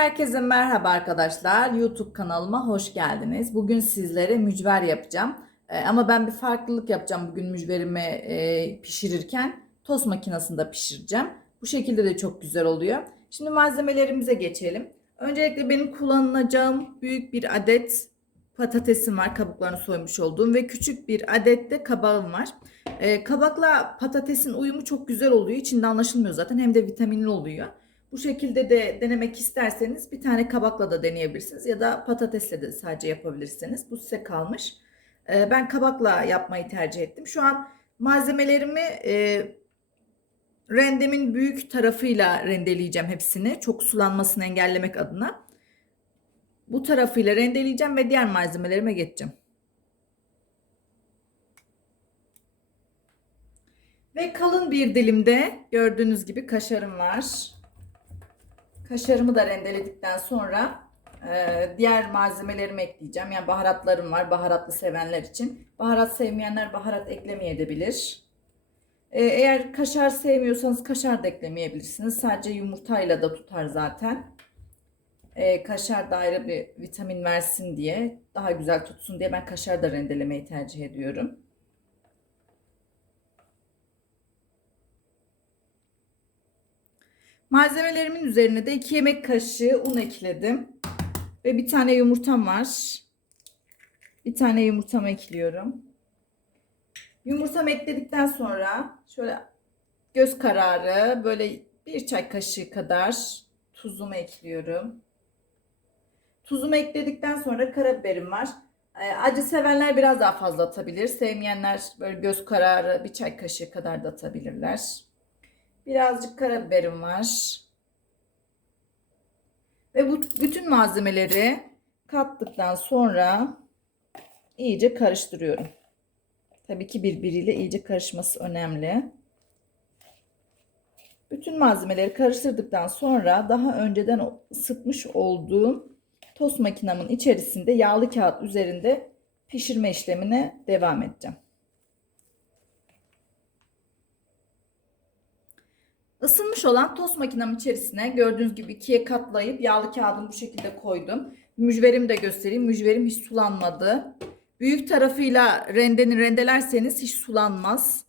Herkese merhaba arkadaşlar. YouTube kanalıma hoş geldiniz. Bugün sizlere mücver yapacağım. Ee, ama ben bir farklılık yapacağım bugün mücverimi e, pişirirken. Tost makinesinde pişireceğim. Bu şekilde de çok güzel oluyor. Şimdi malzemelerimize geçelim. Öncelikle benim kullanacağım büyük bir adet patatesim var. Kabuklarını soymuş olduğum ve küçük bir adet de kabağım var. Ee, kabakla patatesin uyumu çok güzel oluyor. İçinde anlaşılmıyor zaten. Hem de vitaminli oluyor. Bu şekilde de denemek isterseniz bir tane kabakla da deneyebilirsiniz ya da patatesle de sadece yapabilirsiniz. Bu size kalmış. Ee, ben kabakla yapmayı tercih ettim. Şu an malzemelerimi e, rendemin büyük tarafıyla rendeleyeceğim hepsini. Çok sulanmasını engellemek adına. Bu tarafıyla rendeleyeceğim ve diğer malzemelerime geçeceğim. Ve kalın bir dilimde gördüğünüz gibi kaşarım var. Kaşarımı da rendeledikten sonra e, diğer malzemelerimi ekleyeceğim. Yani baharatlarım var baharatlı sevenler için. Baharat sevmeyenler baharat eklemeyebilir. E, eğer kaşar sevmiyorsanız kaşar da eklemeyebilirsiniz. Sadece yumurtayla da tutar zaten. E, kaşar da ayrı bir vitamin versin diye daha güzel tutsun diye ben kaşar da rendelemeyi tercih ediyorum. Malzemelerimin üzerine de 2 yemek kaşığı un ekledim. Ve bir tane yumurtam var. Bir tane yumurtamı ekliyorum. Yumurtamı ekledikten sonra şöyle göz kararı böyle bir çay kaşığı kadar tuzumu ekliyorum. Tuzumu ekledikten sonra karabiberim var. Ee, Acı sevenler biraz daha fazla atabilir. Sevmeyenler böyle göz kararı bir çay kaşığı kadar da atabilirler. Birazcık karabiberim var. Ve bu bütün malzemeleri kattıktan sonra iyice karıştırıyorum. Tabii ki birbiriyle iyice karışması önemli. Bütün malzemeleri karıştırdıktan sonra daha önceden ısıtmış olduğum tost makinamın içerisinde yağlı kağıt üzerinde pişirme işlemine devam edeceğim. Isınmış olan tost makinem içerisine gördüğünüz gibi ikiye katlayıp yağlı kağıdımı bu şekilde koydum. Mücverimi de göstereyim. Mücverim hiç sulanmadı. Büyük tarafıyla rendeni rendelerseniz hiç sulanmaz.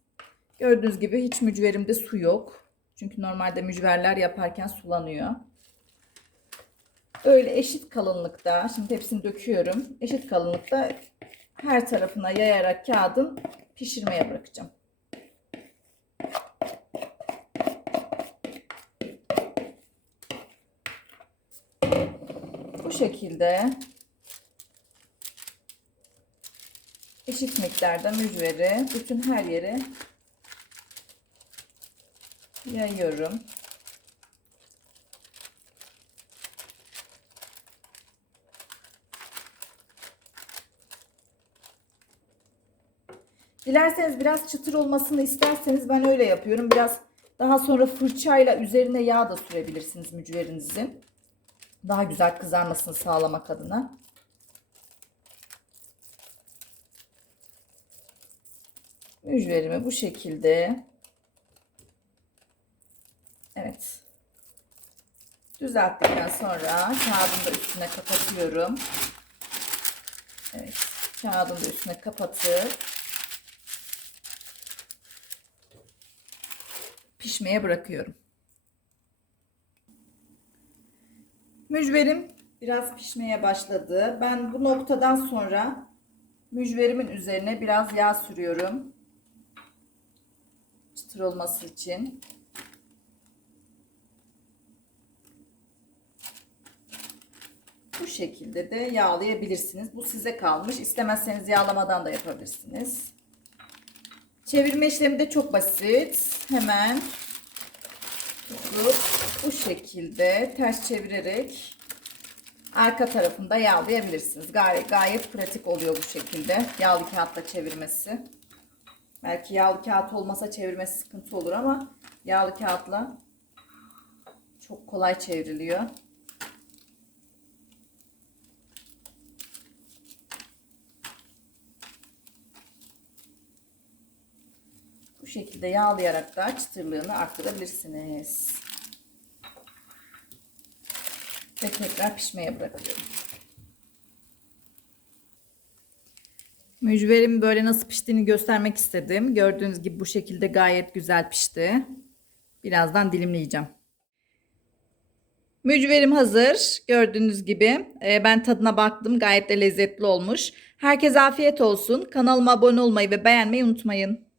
Gördüğünüz gibi hiç mücverimde su yok. Çünkü normalde mücverler yaparken sulanıyor. Böyle eşit kalınlıkta, şimdi hepsini döküyorum. Eşit kalınlıkta her tarafına yayarak kağıdın pişirmeye bırakacağım. Şekilde eşit miktarda mücveri bütün her yere yayıyorum. Dilerseniz biraz çıtır olmasını isterseniz ben öyle yapıyorum. Biraz daha sonra fırçayla üzerine yağ da sürebilirsiniz mücverinizin. Daha güzel kızarmasını sağlamak adına. Mücverimi bu şekilde Evet. Düzelttikten sonra kağıdını da üstüne kapatıyorum. Evet. Kağıdını da üstüne kapatıp pişmeye bırakıyorum. Mücverim biraz pişmeye başladı. Ben bu noktadan sonra mücverimin üzerine biraz yağ sürüyorum. Çıtır olması için. Bu şekilde de yağlayabilirsiniz. Bu size kalmış. İstemezseniz yağlamadan da yapabilirsiniz. Çevirme işlemi de çok basit. Hemen tutup bu şekilde ters çevirerek arka tarafında yağlayabilirsiniz. Gayet, gayet pratik oluyor bu şekilde. Yağlı kağıtla çevirmesi. Belki yağlı kağıt olmasa çevirmesi sıkıntı olur ama yağlı kağıtla çok kolay çevriliyor. Bu şekilde yağlayarak da çıtırlığını arttırabilirsiniz. Ve tekrar pişmeye bırakıyorum. Mücverim böyle nasıl piştiğini göstermek istedim. Gördüğünüz gibi bu şekilde gayet güzel pişti. Birazdan dilimleyeceğim. Mücverim hazır. Gördüğünüz gibi Ee, ben tadına baktım. Gayet de lezzetli olmuş. Herkese afiyet olsun. Kanalıma abone olmayı ve beğenmeyi unutmayın.